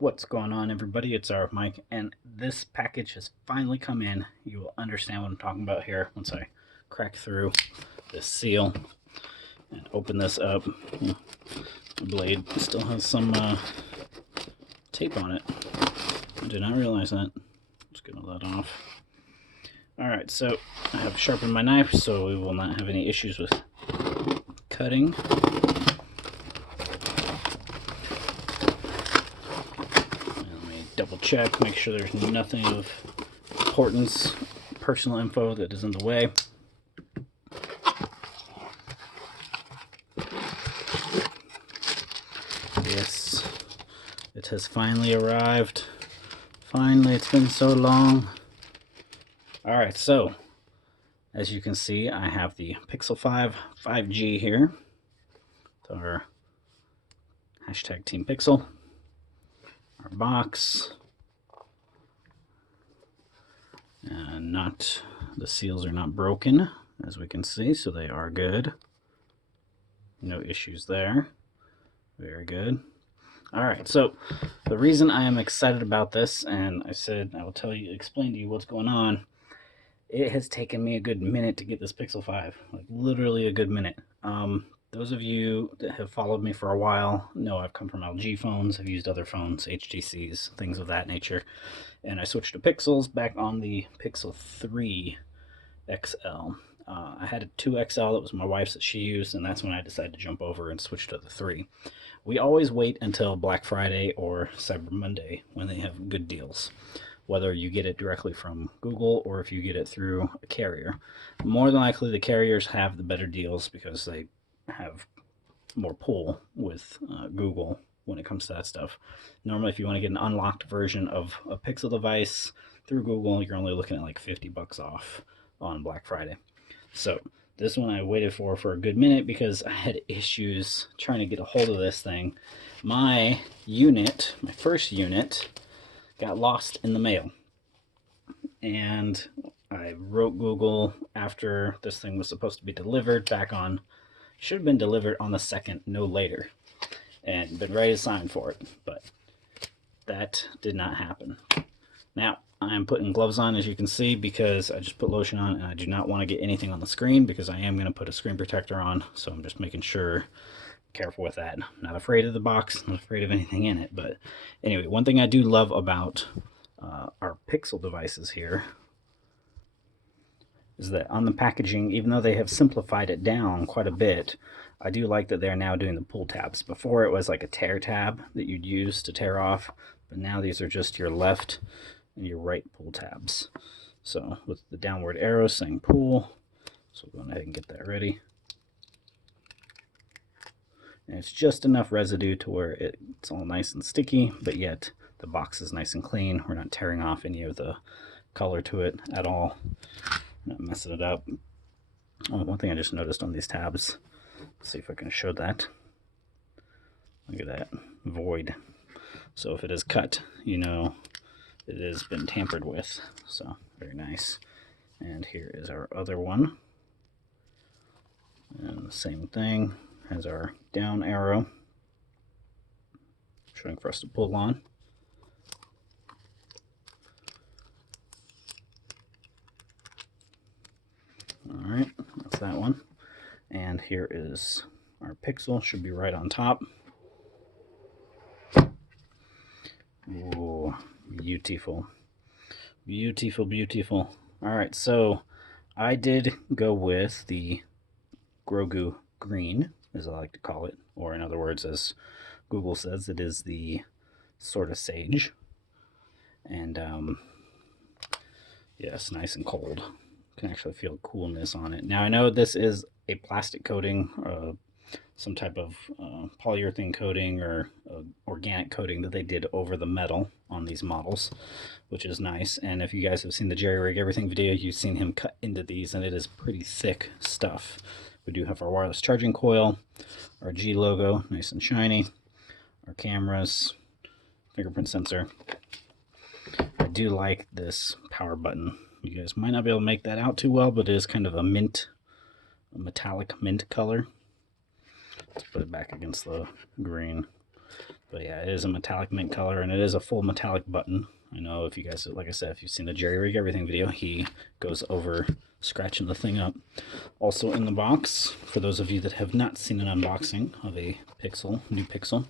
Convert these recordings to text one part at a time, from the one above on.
What's going on, everybody? It's our Mike, and this package has finally come in. You will understand what I'm talking about here once I crack through this seal and open this up. The blade still has some tape on it. I did not realize that. Let's get all that off. Alright, so I have sharpened my knife so we will not have any issues with cutting. Double check, make sure there's nothing of importance, personal info that is in the way. Yes, it has finally arrived. Finally, it's been so long. Alright, so as you can see, I have the Pixel 5 5G here. It's our hashtag Team Pixel. Our box, and the seals are not broken, as we can see, so they are good. No issues there. Very good. All right, so the reason I am excited about this, and I said I will explain to you what's going on. It has taken me a good minute to get this Pixel 5, like literally a good minute. Those of you that have followed me for a while know I've come from LG phones. I've used other phones, HTCs, things of that nature. And I switched to Pixels back on the Pixel 3 XL. I had a 2 XL that was my wife's that she used, and that's when I decided to jump over and switch to the 3. We always wait until Black Friday or Cyber Monday when they have good deals, whether you get it directly from Google or if you get it through a carrier. More than likely, the carriers have the better deals because they have more pull with Google when it comes to that stuff. Normally, if you want to get an unlocked version of a Pixel device through Google, you're only looking at like $50 off on Black Friday. So this one I waited for a good minute because I had issues trying to get a hold of this thing. My first unit, got lost in the mail. And I wrote Google after this thing was supposed to be delivered back on, should have been delivered on the 2nd, no later, and been ready to sign for it, but that did not happen. Now, I'm putting gloves on, as you can see, because I just put lotion on and I do not want to get anything on the screen because I am going to put a screen protector on, so I'm just making sure, careful with that. I'm not afraid of the box, not afraid of anything in it, but anyway, one thing I do love about our Pixel devices here is that on the packaging, even though they have simplified it down quite a bit, I do like that they're now doing the pull tabs. Before it was like a tear tab that you'd use to tear off, but now these are just your left and your right pull tabs. So with the downward arrow saying pull, so we'll go ahead and get that ready. And it's just enough residue to where it's all nice and sticky, but yet the box is nice and clean. We're not tearing off any of the color to it at all. Not messing it up. Oh, one thing I just noticed on these tabs, let's see if I can show that. Look at that, void. So if it is cut, you know it has been tampered with. So very nice. And here is our other one. And the same thing, has our down arrow showing for us to pull on. Alright, that's that one. And here is our Pixel, should be right on top. Ooh, beautiful. Beautiful, beautiful. Alright, so I did go with the Grogu green, as I like to call it, or in other words, as Google says, it is the sort of sage. And yes, nice and cold. Can actually feel coolness on it. Now I know this is a plastic coating, some type of polyurethane coating or organic coating that they did over the metal on these models, which is nice. And if you guys have seen the Jerry Rig Everything video, you've seen him cut into these, and it is pretty thick stuff. We do have our wireless charging coil, our G logo, nice and shiny, our cameras, fingerprint sensor. I do like this power button. You guys might not be able to make that out too well, but it is kind of a metallic mint color. Let's put it back against the green. But yeah, it is a metallic mint color, and it is a full metallic button. I know if you guys, like I said, if you've seen the Jerry Rig Everything video, he goes over scratching the thing up. Also in the box, for those of you that have not seen an unboxing of a Pixel, new Pixel,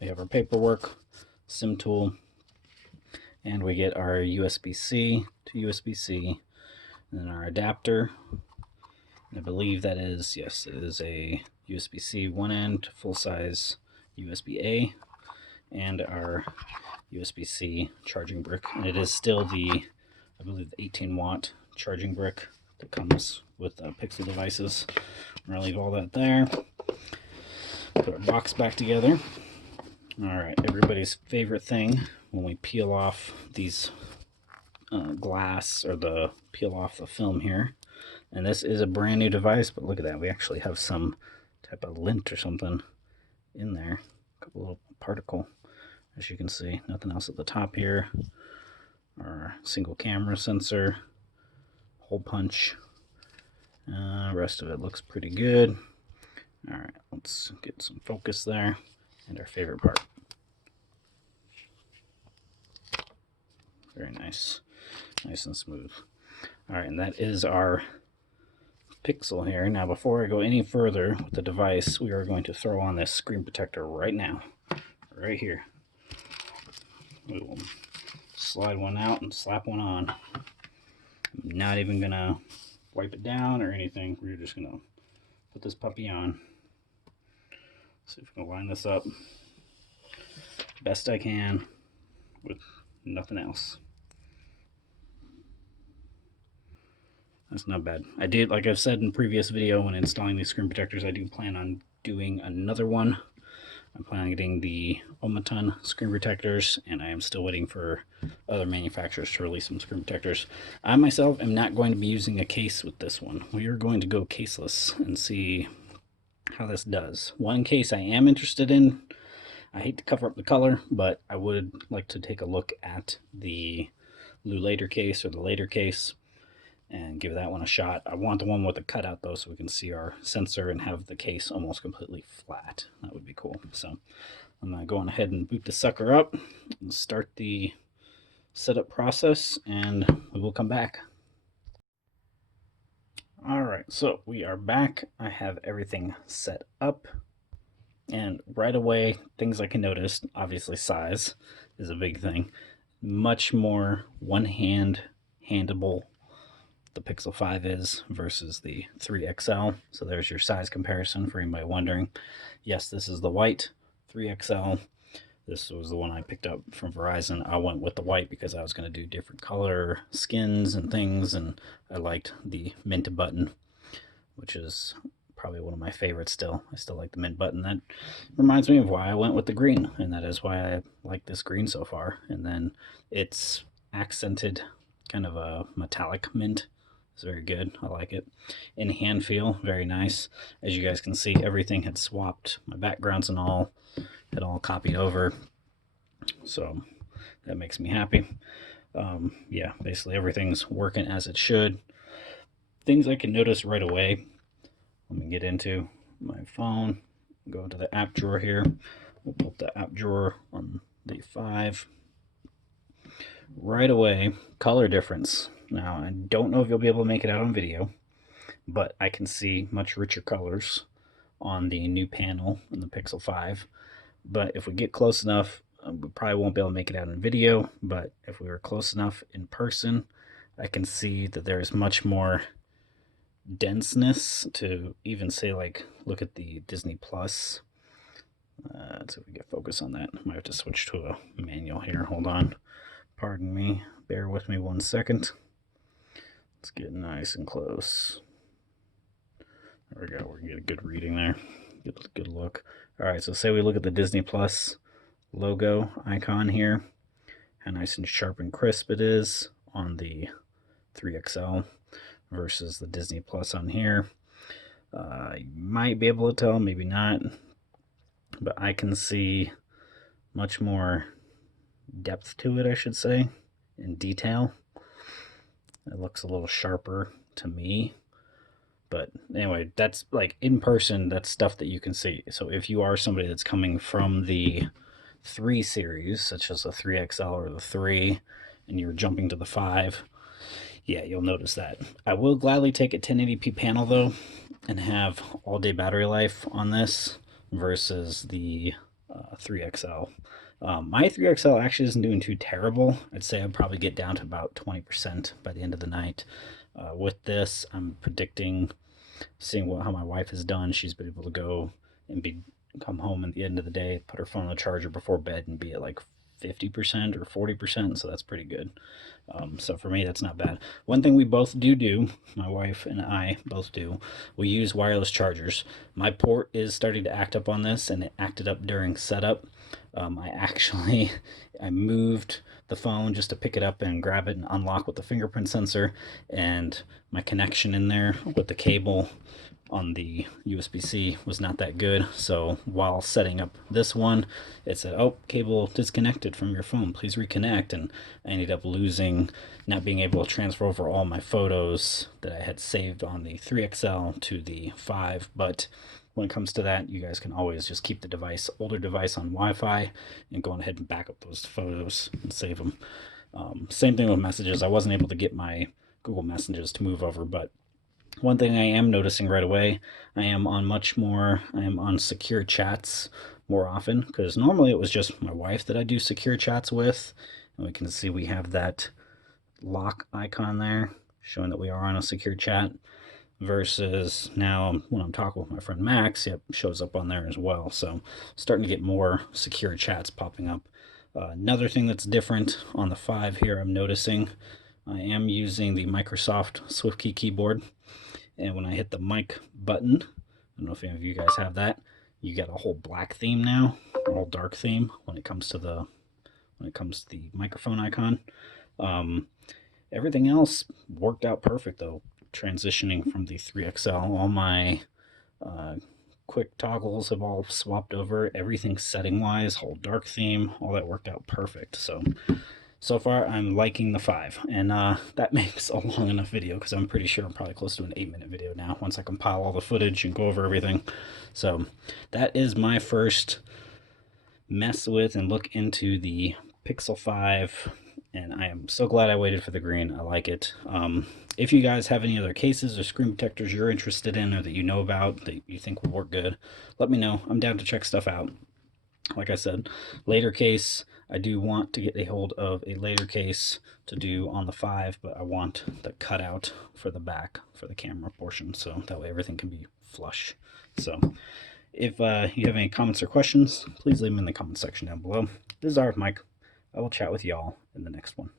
we have our paperwork, SIM tool, and we get our USB-C to USB-C, and then our adapter. I believe that is, yes, it is a USB-C one end, full-size USB-A, and our USB-C charging brick. And it is still the, I believe, the 18-watt charging brick that comes with Pixel devices. I'm gonna leave all that there. Put our box back together. All right, everybody's favorite thing when we peel off these glass, or peel off the film here. And this is a brand new device, but look at that. We actually have some type of lint or something in there. A couple little particle, as you can see. Nothing else at the top here. Our single camera sensor, hole punch. Rest of it looks pretty good. All right, let's get some focus there. And our favorite part. Very nice. Nice and smooth. All right, and that is our Pixel here. Now, before I go any further with the device, we are going to throw on this screen protector right now. Right here. We will slide one out and slap one on. I'm not even gonna wipe it down or anything. We're just gonna put this puppy on. See if we can line this up best I can with nothing else. That's not bad. I did, like I've said in previous video when installing these screen protectors, I do plan on doing another one. I'm planning on getting the Omaton screen protectors, and I am still waiting for other manufacturers to release some screen protectors. I myself am not going to be using a case with this one. We are going to go caseless and see how this does. One case I am interested in. I hate to cover up the color, but I would like to take a look at the Later case, or the later case, and give that one a shot. I want the one with the cutout though, so we can see our sensor and have the case almost completely flat. That would be cool. So I'm gonna go on ahead and boot the sucker up and start the setup process, and we will come back. All right, so we are back. I have everything set up, and right away, things I can notice, obviously size is a big thing. Much more handable the Pixel 5 is versus the 3 XL. So there's your size comparison for anybody wondering. Yes, this is the white 3 XL. This was the one I picked up from Verizon. I went with the white because I was going to do different color skins and things, and I liked the mint button, which is probably one of my favorites still. I still like the mint button. That reminds me of why I went with the green, and that is why I like this green so far. And then it's accented kind of a metallic mint. It's very good. I like it. In hand feel, very nice. As you guys can see, everything had swapped. My backgrounds and all had all copied over. So that makes me happy. Yeah, basically everything's working as it should. Things I can notice right away. Let me get into my phone. Go into the app drawer here. We'll pull up the app drawer on the 5. Right away, color difference. Now, I don't know if you'll be able to make it out on video, but I can see much richer colors on the new panel in the Pixel 5. But if we get close enough, we probably won't be able to make it out in video, but if we were close enough in person, I can see that there is much more denseness to even say, like, look at the Disney Plus. Let's see if we get focus on that. I might have to switch to a manual here. Hold on. Pardon me. Bear with me 1 second. Let's get nice and close. There we go. We're going to get a good reading there. Get a good look. All right, so say we look at the Disney Plus logo icon here. How nice and sharp and crisp it is on the 3XL versus the Disney Plus on here. You might be able to tell, maybe not. But I can see much more depth to it, I should say, in detail. It looks a little sharper to me. But anyway, that's like in person, that's stuff that you can see. So if you are somebody that's coming from the 3 series, such as the 3XL or the 3, and you're jumping to the 5, yeah, you'll notice that. I will gladly take a 1080p panel though and have all day battery life on this versus the 3XL. My 3XL actually isn't doing too terrible. I'd say I'd probably get down to about 20% by the end of the night. With this, I'm predicting, seeing how my wife has done, she's been able to go and come home at the end of the day, put her phone on the charger before bed, and be at like 50% or 40%, so that's pretty good. So for me, that's not bad. One thing we both do, my wife and I both do, we use wireless chargers. My port is starting to act up on this, and it acted up during setup. I moved the phone just to pick it up and grab it and unlock with the fingerprint sensor, and my connection in there with the cable on the USB-C was not that good. So while setting up this one, it said, oh, cable disconnected from your phone, please reconnect. And I ended up not being able to transfer over all my photos that I had saved on the 3XL to the 5. But when it comes to that, you guys can always just keep the older device on Wi-Fi and go ahead and back up those photos and save them. Same thing with messages. I wasn't able to get my Google Messages to move over, but one thing I am noticing right away, I am on secure chats more often, because normally it was just my wife that I do secure chats with, and we can see we have that lock icon there showing that we are on a secure chat, versus now when I'm talking with my friend Max, yep, shows up on there as well. So starting to get more secure chats popping up. Another thing that's different on the 5 here, I'm noticing I am using the Microsoft SwiftKey keyboard. And when I hit the mic button, I don't know if any of you guys have that, you get a whole black theme now, a whole dark theme when it comes to the microphone icon. Everything else worked out perfect though. Transitioning from the 3XL, all my quick toggles have all swapped over. Everything setting wise, whole dark theme, all that worked out perfect. So far, I'm liking the 5, and that makes a long enough video, because I'm pretty sure I'm probably close to an 8-minute video now once I compile all the footage and go over everything. So that is my first mess with and look into the Pixel 5, and I am so glad I waited for the green. I like it. If you guys have any other cases or screen protectors you're interested in or that you know about that you think will work good, let me know. I'm down to check stuff out. Like I said, later case, I do want to get a hold of a later case to do on the 5, but I want the cutout for the back for the camera portion, so that way everything can be flush. So if you have any comments or questions, please leave them in the comment section down below. This is RF Mike. I will chat with y'all in the next one.